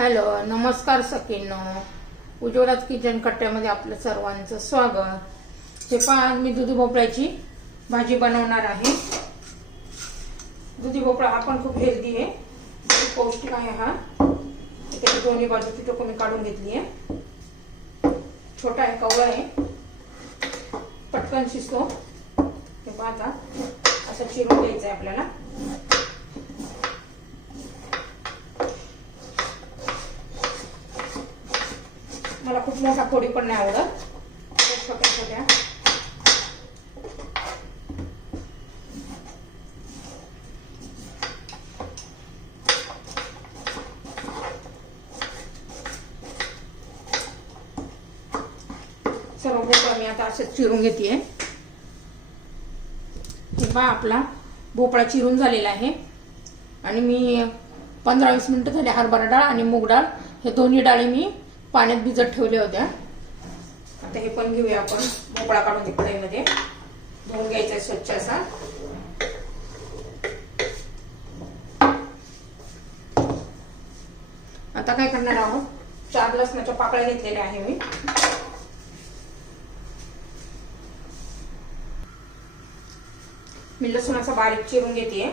Hello नमस्कार सखींनो. उज्ज्वलात kitchen कट्ट्यामध्ये आपलं सर्वांचं स्वागत. हे पहा आज मी दुधी भोपळ्याची भाजी बनवणार आहे. दुधी भोपळा हा पण खूप हेल्दी आहे. खूप पौष्टिक आहे हा. त्याची दोन्ही बाजू तिथं मी काढून घेतली आहे. छोटा आहे कवळा आहे. पटकन शिजतो. हे पाहता असं चिरून घ्यायचं आहे आपल्याला. मला खूप मोठा फोडी पण नाही आवडत. छोट्या छोट्या. सर्व भोपळा मी आता असेच चिरून घेते बा आपला भोपळा चिरून झालेला आहे. आणि मी पंधरा वीस मिनिटं झाले हरभरा डाळ आणि मूग डाळ. हे दोन्ही डाळी मी पाण्यात भिजत ठेवल्या होत्या. आता हे पण घेऊया आपण भोपळा काढून घे कढईमध्ये. धुवून घ्यायचा आहे स्वच्छ असा. आता काय करणार आहोत? चार लसणाच्या पाकळ्या घेतलेल्या आहे मी. मी लसूण असा बारीक चिरून घेते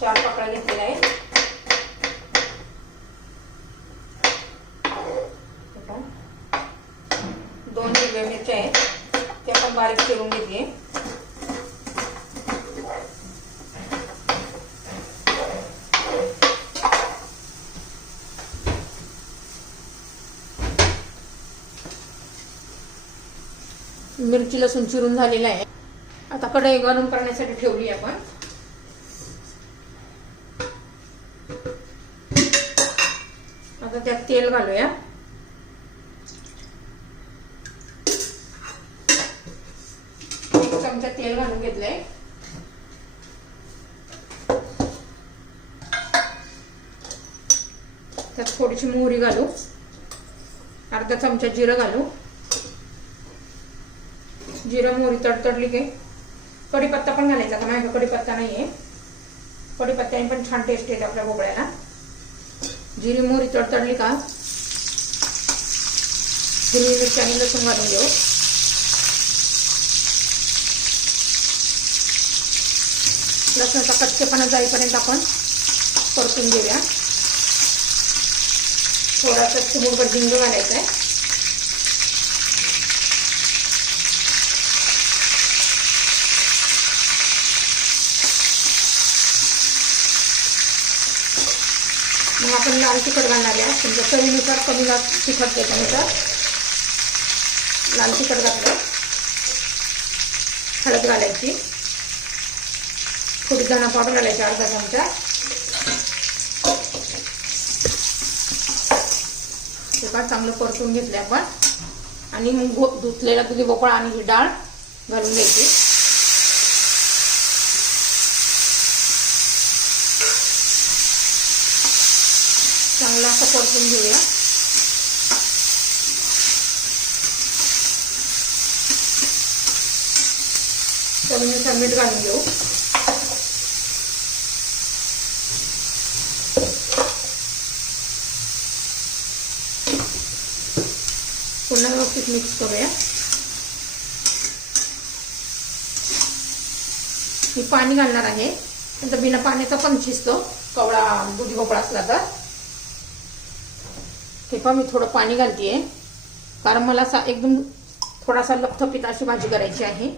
चार पाकळ्या घेतलेल्या आहे दोन हिरव्या मिरच्या आहेत. त्या पण बारीक चिरून घेते मिरची लसूण चिरून झालेला आहे. आता कढई गरम करण्यासाठी ठेवली आपण. आता त्यात तेल घालूया एक चमचा तेल घालून घेतलंय. त्यात थोडीशी मोहरी घालू. अर्धा चमचा जिरं घालू. जिरं मोहरी तडतडली की कढीपत्ता पण घालायचा का? माझ्या कढीपत्ता नाहीये. कढीपत्त्याने पण छान टेस्ट येते आपल्या भोपळ्याला जिरी मोहरी तडतडली का? हिरवी मिरची आणि लसूण घालून घेऊ. लसणाचा कच्चेपणा जाईपर्यंत आपण परतून घेऊया. थोडासा चिमूटभर झिंग घालायचा आहे. मग आपण लाल तिखट घालणार आहे. तुमच्या चवीनुसार कमी लाल तिखट त्याच्यानुसार. लाल तिखट घातलं. हळद घालायची. थोडी धणा पावडर घालायची अर्धा चमचा हे पण चांगलं परतून घेतलं आपण आणि मग धुतलेला तुझी भोपळा आणि ही डाळ घालून घ्यायची चांगला असं परतून घेऊया चवीनुसार मीठ घालून घेऊ पुन्हा व्यवस्थित मिक्स करूया. मी पाणी घालणार आहे. नंतर बिना पाण्याचा पण शिजतो. कवळा दुधी भोपळा असला तर. हे पण मी थोडं पाणी घालतेय. कारण मला असा एकदम थोडासा लपथपीत अशी भाजी करायची आहे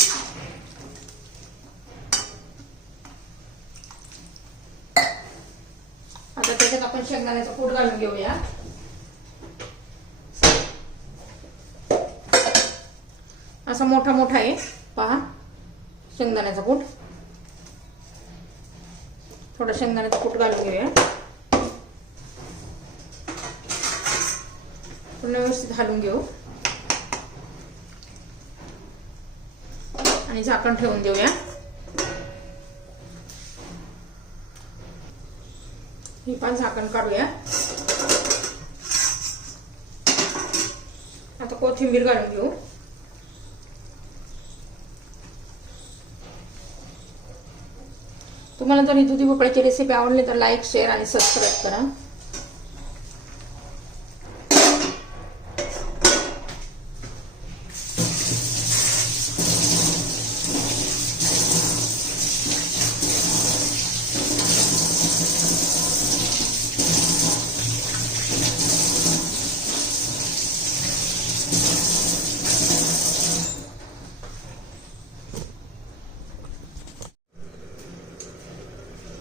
आता त्याच्यात आपण शेंगदाण्याचा कूट घालून घेऊया असा मोठा मोठा आहे. पहा. शेंगदाण्याचा कूट. थोडा शेंगदाण्याचा कूट घालून घेऊया. पूर्ण व्यवस्थित घालून घेऊ. आणि झाकण ठेवून देऊया. ही पण झाकण काढूया. आता कोथिंबीर घालून घेऊ. तुम्हाला जर ही दुधी भोपळ्याची रेसिपी आवडली तर लाईक शेअर आणि सबस्क्राईब करा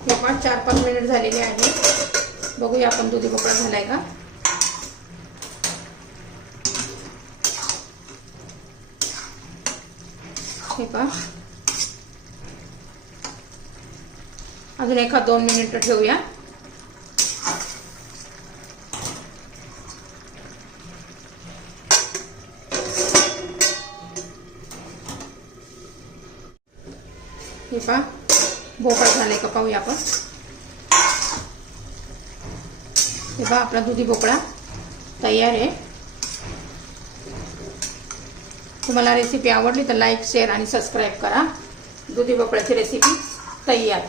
हे पण चार झालेले आहे. बघूया आपण दुधी भोपळा झालाय का? हे पहा. अजून एखाद दोन मिनिट ठेवूया. हे पहा. भोपळा झालाय का पाहूया आपण. हे बघा आपला दुधी भोपळा तयार आहे. तुम्हाला रेसिपी आवडली तर लाईक शेअर आणि सबस्क्राईब करा. दुधी भोपळ्याची रेसिपी तयार.